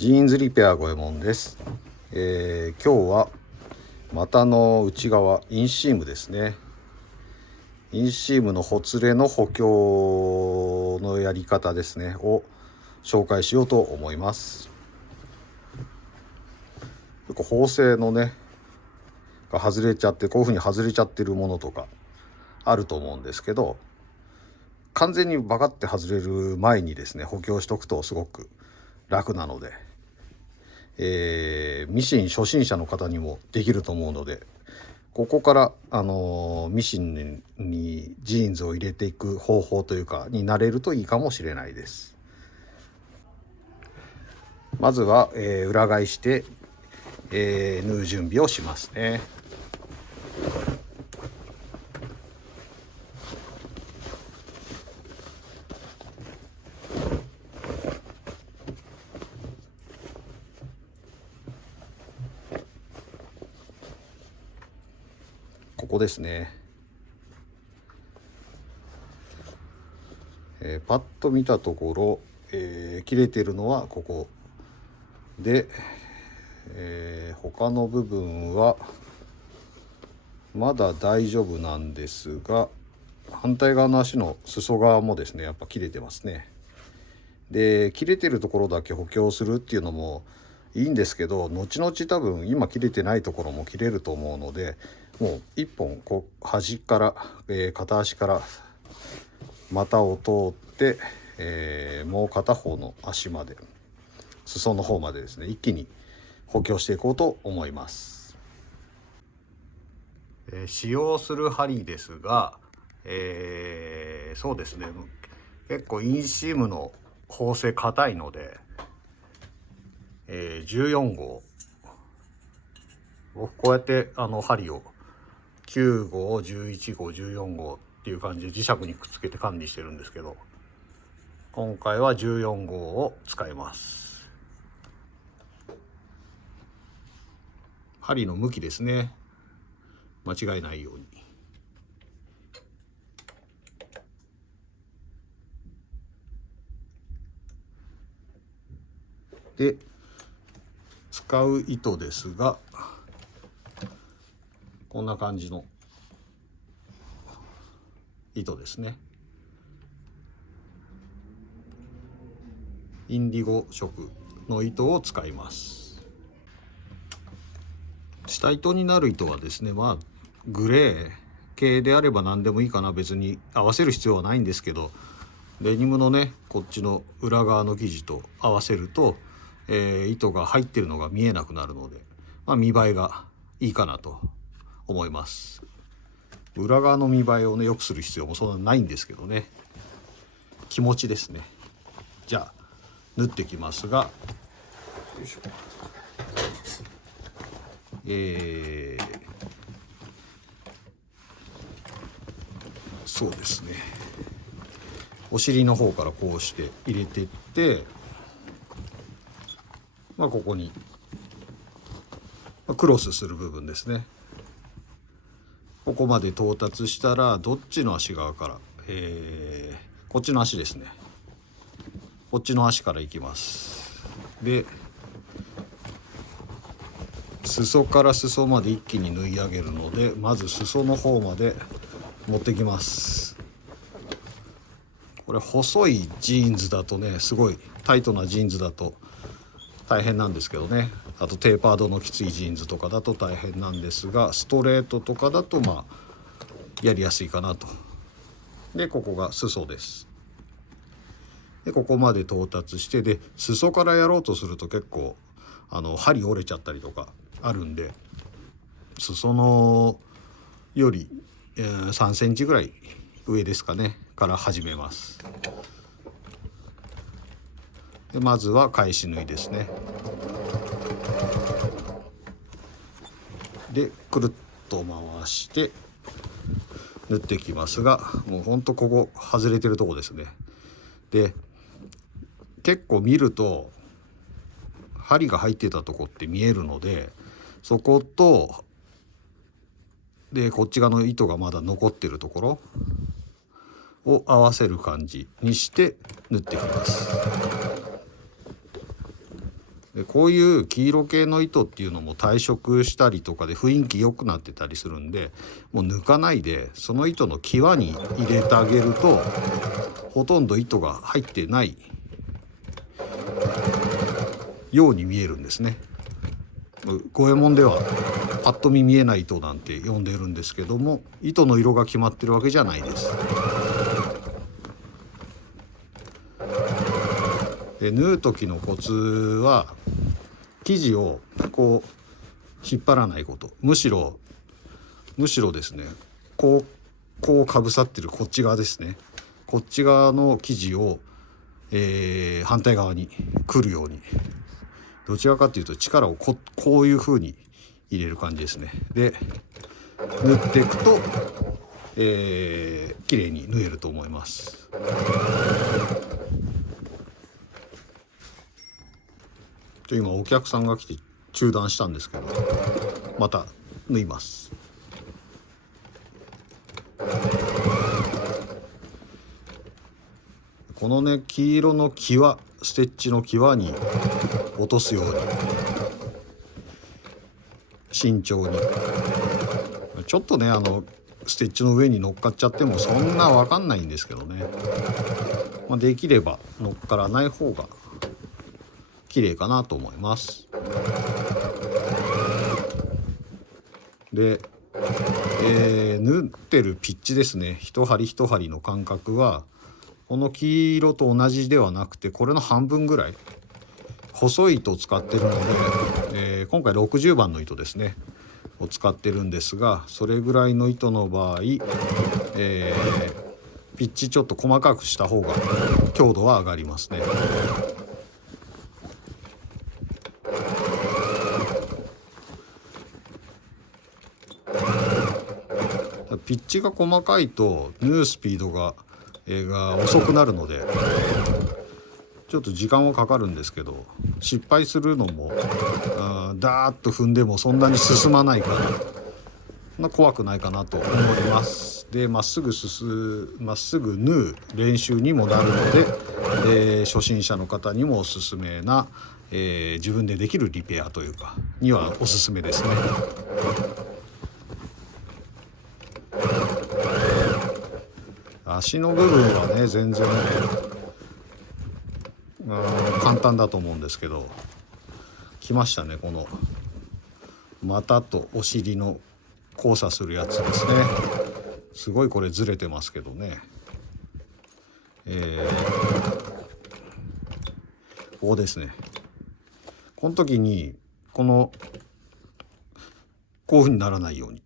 ジーンズリペア五右衛門です。今日は股の内側インシームですね。インシームのほつれの補強のやり方ですねを紹介しようと思います。よく縫製のねが外れちゃってこういう風に外れちゃってるものとかあると思うんですけど、完全にバカって外れる前にですね補強しとくとすごく楽なので、ミシン初心者の方にもできると思うので、ここからミシンにジーンズを入れていく方法というかになれるといいかもしれないです。まずは、裏返して、縫う準備をしますね。ここですね。パッと見たところ、切れてるのはここで、他の部分はまだ大丈夫なんですが、反対側の足の裾側もですねやっぱ切れてますね。で切れてるところだけ補強するっていうのもいいんですけど、後々多分今切れてないところも切れると思うので、もう一本こう端から、片足から股を通って、もう片方の足まで裾の方までですね一気に補強していこうと思います。使用する針ですが、そうですね結構インシームの縫製硬いので、14号僕こうやって針を9号11号14号っていう感じで磁石にくっつけて管理してるんですけど、今回は14号を使います。針の向きですね、間違えないように。で使う糸ですが、こんな感じの糸ですね。インディゴ色の糸を使います。下糸になる糸はですね、グレー系であれば何でもいいかな。別に合わせる必要はないんですけど、デニムのねこっちの裏側の生地と合わせると、糸が入ってるのが見えなくなるので、見栄えがいいかなと思います。裏側の見栄えをね良くする必要もそんなないんですけどね、気持ちですね。じゃあ縫ってきますが、よいしょ。そうですね、お尻の方からこうして入れていって、ここに、クロスする部分ですね。ここまで到達したらどっちの足側から、こっちの足ですね、こっちの足からいきます。で裾から裾まで一気に縫い上げるので、まず裾の方まで持ってきます。これ細いジーンズだとね、すごいタイトなジーンズだと大変なんですけどね、あとテーパードのきついジーンズとかだと大変なんですが、ストレートとかだとやりやすいかなと。でここが裾です。でここまで到達して、で裾からやろうとすると結構針折れちゃったりとかあるんで、裾のより、3センチぐらい上ですかねから始めます。でまずは返し縫いですね。でくるっと回して縫ってきますが、もうほんとここ外れてるとこですね。で結構見ると針が入ってたとこって見えるので、そことでこっち側の糸がまだ残ってるところを合わせる感じにして縫ってきます。こういう黄色系の糸っていうのも退色したりとかで雰囲気良くなってたりするんで、もう抜かないでその糸の際に入れてあげるとほとんど糸が入ってないように見えるんですね。五右衛門ではパッと見見えない糸なんて呼んでるんですけども、糸の色が決まってるわけじゃないです。で縫う時のコツは生地をこう引っ張らないこと。むしろですね、こうかぶさってるこっち側ですね、こっち側の生地を、反対側に来るように、どちらかというと力をこういう風に入れる感じですね。で縫っていくと、綺麗に縫えると思います。今お客さんが来て中断したんですけど、また縫います。このね、黄色の際、ステッチの際に落とすように慎重に。ちょっとね、ステッチの上に乗っかっちゃってもそんな分かんないんですけどね、できれば乗っからない方が綺麗かなと思います。で、縫ってるピッチですね、一針一針の間隔はこの黄色と同じではなくて、これの半分ぐらい細い糸を使ってるので、今回60番の糸ですねを使ってるんですが、それぐらいの糸の場合、ピッチちょっと細かくした方が強度は上がりますね。ピッチが細かいと縫うスピードが遅くなるのでちょっと時間はかかるんですけど、失敗するのもダーッと踏んでもそんなに進まないから、怖くないかなと思います。でまっすぐ縫う練習にもなるので、初心者の方にもおすすめな、自分でできるリペアというかにはおすすめですね。足の部分はね全然簡単だと思うんですけど、来ましたね、この股とお尻の交差するやつですね。すごいこれずれてますけどね、ここですね。この時にこういうふうにならないように、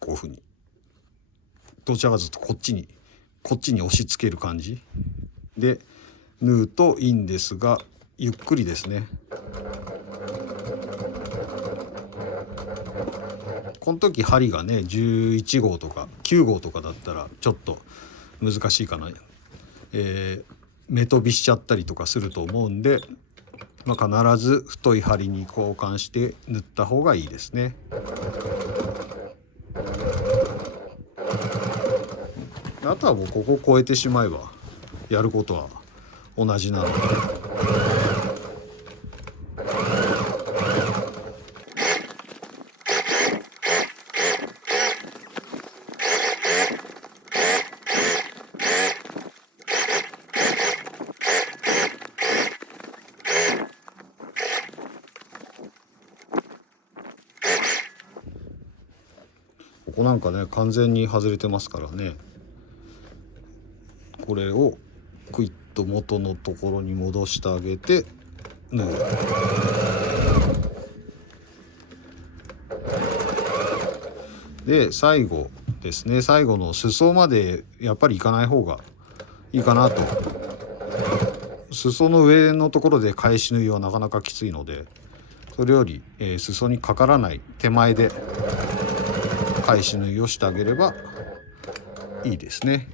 こういうふうにどちらかというとこっちに押し付ける感じで縫うといいんですが、ゆっくりですね。この時針がね11号とか9号とかだったらちょっと難しいかな、目飛びしちゃったりとかすると思うんで、必ず太い針に交換して縫った方がいいですね。あとはもうここを越えてしまえばやることは同じなので。ここなんかね完全に外れてますからね、これをクイッと元のところに戻してあげて縫う。で最後ですね、最後の裾までやっぱりいかない方がいいかなと。裾の上のところで返し縫いはなかなかきついので、それより、裾にかからない手前で返し縫いをしてあげればいいですね。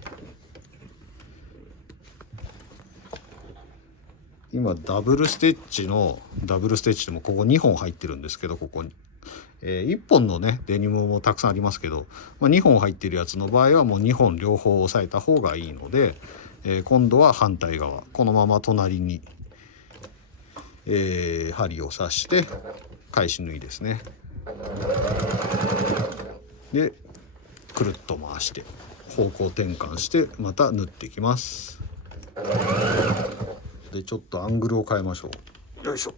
今ダブルステッチでもここ2本入ってるんですけど、ここに、1本のねデニムもたくさんありますけど、2本入ってるやつの場合はもう2本両方押さえた方がいいので、今度は反対側このまま隣に針を刺して返し縫いですね。でくるっと回して方向転換してまた縫っていきます。でちょっとアングルを変えましょう。よいしょ。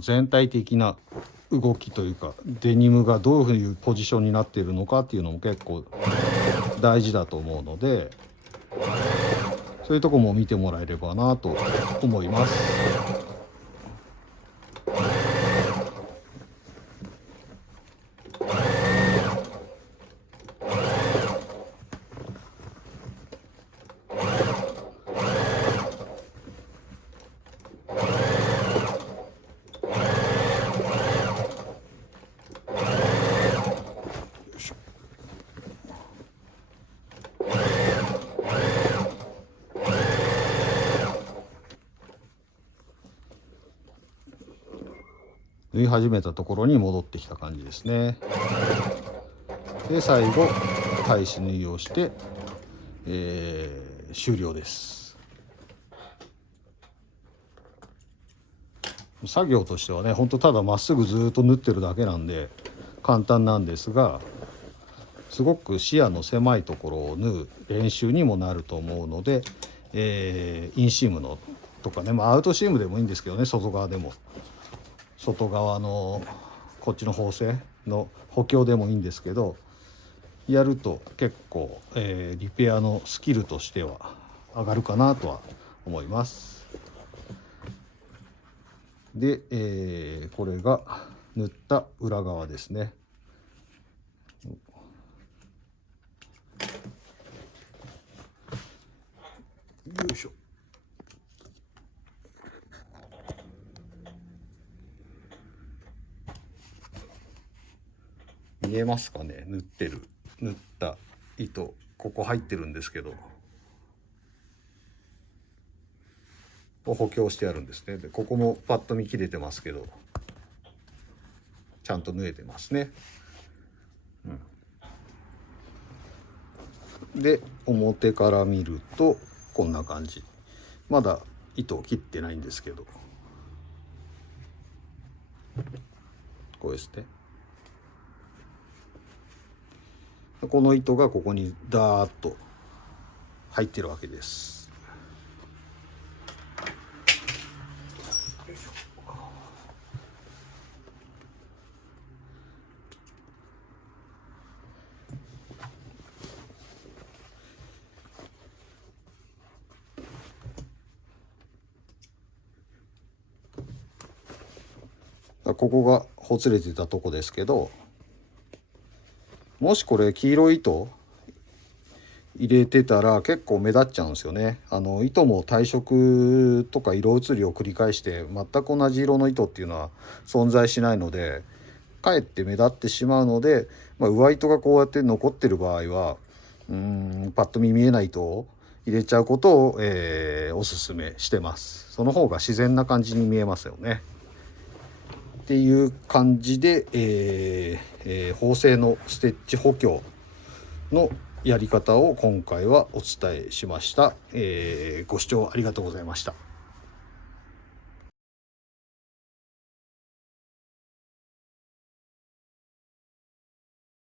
全体的な動きというかデニムがどういうポジションになっているのかっていうのも結構大事だと思うので、そういうとこも見てもらえればなと思います。縫い始めたところに戻ってきた感じですね。で最後返し縫いをして、終了です。作業としてはね、ほんとただまっすぐずっと縫ってるだけなんで簡単なんですが、すごく視野の狭いところを縫う練習にもなると思うので、インシームのとかね、アウトシームでもいいんですけどね、外側でも外側のこっちの縫製の補強でもいいんですけど、やると結構、リペアのスキルとしては上がるかなとは思います。で、これが縫った裏側ですね。よいしょ。見えますかね、縫った糸ここ入ってるんですけど、補強してあるんですね。でここもパッと見切れてますけどちゃんと縫えてますね。で表から見るとこんな感じ。まだ糸を切ってないんですけど、こうですね。この糸がここにダーッと入ってるわけです。ここがほつれてたとこですけど、もしこれ黄色い糸入れてたら結構目立っちゃうんですよね。糸も退色とか色移りを繰り返して全く同じ色の糸っていうのは存在しないので、かえって目立ってしまうので、上糸がこうやって残ってる場合はパッと見えない糸を入れちゃうことを、おすすめしてます。その方が自然な感じに見えますよね。っていう感じで、縫製のステッチ補強のやり方を今回はお伝えしました。ご視聴ありがとうございました。